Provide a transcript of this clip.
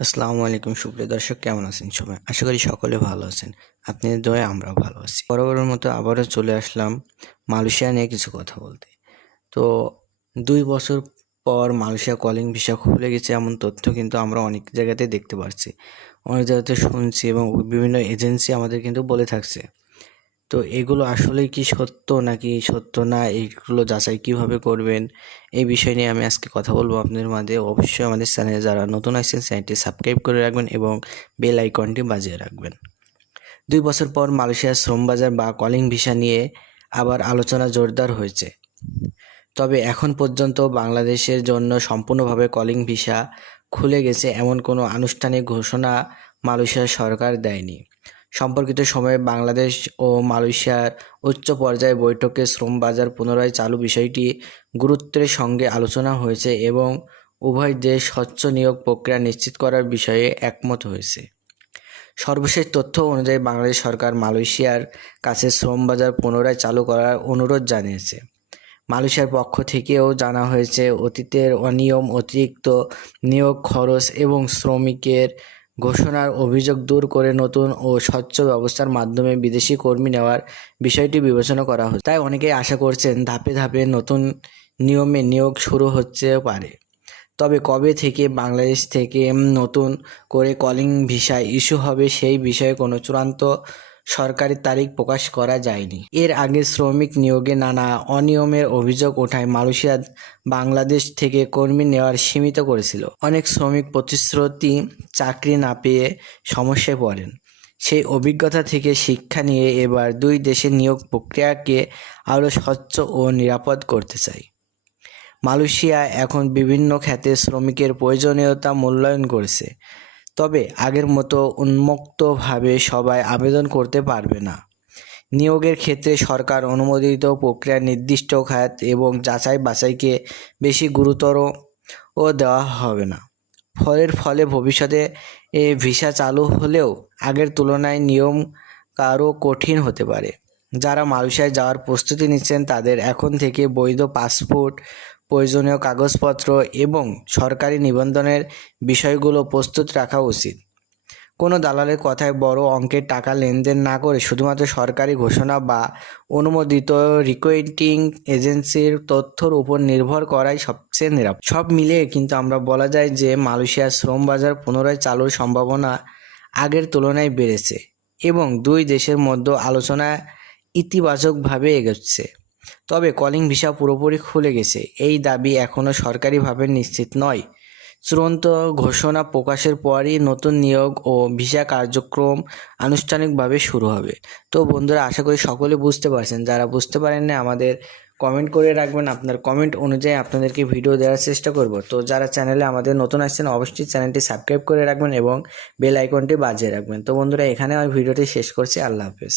আসসালামু আলাইকুম সুপ্রিয় দর্শক, কেমন আছেন সবাই? আশা করি সকলে ভালো আছেন। আপনাদের দয়ায় আমরাও ভালো আছি। বরাবরের মতো আবারও চলে আসলাম মালয়েশিয়া নিয়ে কিছু কথা বলতে। তো 2 বছর পর মালয়েশিয়া কলিং ভিসা খুলে গেছে এমন তথ্য কিন্তু আমরা অনেক জায়গাতেই দেখতে পারছি। অনেক জায়গাতে শুনছি এবং বিভিন্ন এজেন্সি আমাদের কিন্তু বলে থাকছে। তো এগুলো আসলেই কি সত্য নাকি সত্য না, এইগুলো যাচাই কিভাবে করবেন, এই বিষয় নিয়ে আমি আজকে কথা বলবো আপনাদের মাঝে। অবশ্যই আমাদের চ্যানেলে যারা নতুন আসছেন চ্যানেলটি সাবস্ক্রাইব করে রাখবেন এবং বেল আইকনটি বাজিয়ে রাখবেন। 2 বছর পর মালয়েশিয়ার শ্রম বাজার বা কলিং ভিসা নিয়ে আবার আলোচনা জোরদার হয়েছে। তবে এখন পর্যন্ত বাংলাদেশের জন্য সম্পূর্ণভাবে কলিং ভিসা খুলে গেছে এমন কোনো আনুষ্ঠানিক ঘোষণা মালয়েশিয়ার সরকার দেয়নি। সম্পর্কিত সময়ে বাংলাদেশ ও মালয়েশিয়ার উচ্চ পর্যায়ে বৈঠকে শ্রম বাজার পুনরায় চালু বিষয়টি গুরুত্বের সঙ্গে আলোচনা হয়েছে এবং উভয় দেশ স্বচ্ছ নিয়োগ প্রক্রিয়া নিশ্চিত করার বিষয়ে একমত হয়েছে। সর্বশেষ তথ্য অনুযায়ী বাংলাদেশ সরকার মালয়েশিয়ার কাছে শ্রম বাজার পুনরায় চালু করার অনুরোধ জানিয়েছে। মালয়েশিয়ার পক্ষ থেকেও জানা হয়েছে, অতীতের অনিয়ম, অতিরিক্ত নিয়োগ খরচ এবং শ্রমিকের ঘোষণার অভিযোগ দূর করে নতুন ও স্বচ্ছ ব্যবস্থার মাধ্যমে বিদেশি কর্মী নেওয়ার বিষয়টি বিবেচনা করা হচ্ছে। তাই অনেকেই আশা করছেন ধাপে ধাপে নতুন নিয়মে নিয়োগ শুরু হতে পারে। তবে কবে থেকে বাংলাদেশ থেকে নতুন করে কলিং ভিসা ইস্যু হবে সেই বিষয়ে কোনো চূড়ান্ত সরকারি তারিখ প্রকাশ করা যায়নি। এর আগে শ্রমিক নিয়োগে নানা অনিয়মের অভিযোগ ওঠায় মালয়েশিয়া বাংলাদেশ থেকে কর্মী নেওয়ার সীমিত করেছিল। অনেক শ্রমিক প্রতিশ্রুতি চাকরি না পেয়ে সমস্যায় পড়েন। সেই অভিজ্ঞতা থেকে শিক্ষা নিয়ে এবার দুই দেশের নিয়োগ প্রক্রিয়াকে আরও স্বচ্ছ ও নিরাপদ করতে চাই। মালয়েশিয়া এখন বিভিন্ন খাতে শ্রমিকের প্রয়োজনীয়তা মূল্যায়ন করছে। তবে আগের মতো উন্মুক্তভাবে সবাই আবেদন করতে পারবে না। নিয়োগের ক্ষেত্রে সরকার অনুমোদিত প্রক্রিয়া নির্দিষ্ট খাত এবং যাচাই বাছাইকে বেশি গুরুত্ব দেওয়া হবে না। ফলে ভবিষ্যতে ভিসা চালু হলেও আগের তুলনায় নিয়ম আরও কঠিন হতে পারে। যারা মালয়েশিয়ায় যাওয়ার প্রস্তুতি নিচ্ছেন তাদের এখন থেকে বৈধ পাসপোর্ট, প্রয়োজনীয় কাগজপত্র এবং সরকারি নিবন্ধনের বিষয়গুলো প্রস্তুত রাখা উচিত। কোনো দালালের কথায় বড় অঙ্কের টাকা লেনদেন না করে শুধুমাত্র সরকারি ঘোষণা বা অনুমোদিত রিক্রুটিং এজেন্সির তথ্যর উপর নির্ভর করাই সবচেয়ে নিরাপদ। সব মিলিয়ে কিন্তু আমরা বলা যায় যে মালয়েশিয়ার শ্রম বাজার পুনরায় চালুর সম্ভাবনা আগের তুলনায় বেড়েছে এবং দুই দেশের মধ্যে আলোচনা ইতিবাচকভাবে এগোচ্ছে। তবে কলিং ভিসা পুরোপুরি খুলে গেছে এই দাবি এখনও সরকারিভাবে নিশ্চিত নয়। চূড়ান্ত ঘোষণা প্রকাশের পরই নতুন নিয়োগ ও ভিসা কার্যক্রম আনুষ্ঠানিকভাবে শুরু হবে। তো বন্ধুরা, আশা করি সকলে বুঝতে পারছেন। যারা বুঝতে পারেন না আমাদের কমেন্ট করে রাখবেন, আপনার কমেন্ট অনুযায়ী আপনাদেরকে ভিডিও দেওয়ার চেষ্টা করব। তো যারা চ্যানেলে আমাদের নতুন আসছেন অবশ্যই চ্যানেলটি সাবস্ক্রাইব করে রাখবেন এবং বেল আইকনটি বাজিয়ে রাখবেন। তো বন্ধুরা, এখানে আমি ভিডিওটি শেষ করছি। আল্লাহ হাফেজ।